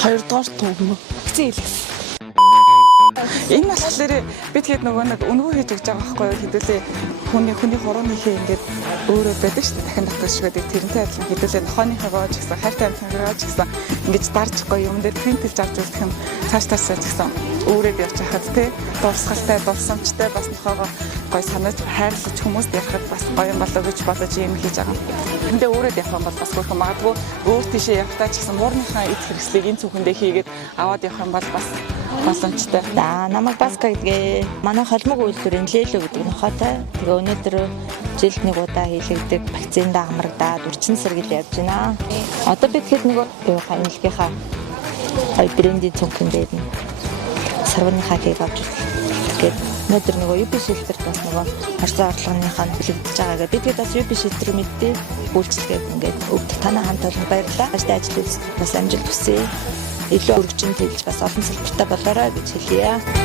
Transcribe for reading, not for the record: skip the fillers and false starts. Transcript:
Хоёрдугаар төвмө. Зээлс. Энэ болохоор бид хэд нөгөө нэг өнгөө хийж өгч байгаа байхгүй юу хэдүүлээ хүний хурууны хээ ингээд өөрөө байдаг шүү дээ дахин татгашгүй тэрнтэй адилхан хэдүүлээ нохооныхоо ч гэсэн хайртай амьтангаа ч гэсэн ингэж даржгүй юм дээр принтэлж авч үзэх юм цааш таашаа ч гэсэн өөрөөд явж хахад те дурсгалтай дурсамжтай бас нохоогоо гой санаж хайрлаж хүмүүст ярихад бас гоё юм болоо гэж бодож юм хийж байгаа юм. Тэндээ өөрөөд явах юм бол бас хөрхөн магадгүй өөр тийшээ явахтаа ч гэсэн муурныхаа эд хэрэгслийг энэ цүхэндээ хийгээд аваад явах юм бол бас боломжтой. За намайг Баска гэдгээ. Манай холимог үйлдвэрийн Лело гэдэг нохоотой. Тэгээ өнөөдөр жилд нэг удаа хийлэгдэг вакциндаа амрагдаад үржин сэргийл явж байна. Одоо бид хэд нэг ханилгынхаа брендийн цонхын дээр нь сарвныхаа кейк авч тэгээд өнөөдөр нөгөө UP шилдэрт бас нөгөө орцоо орлогынхаа бэлэгдэж байгаа гэдэг. Бид бас UP шилдэр мэдээ үйлчлэгээд ингээд өвдөх танаа хамт олон баярлалаа. Ажил бас амжилт хүсье. Илүү өргөжин тэлж бас олон салбартай болоорой гэж хэлье.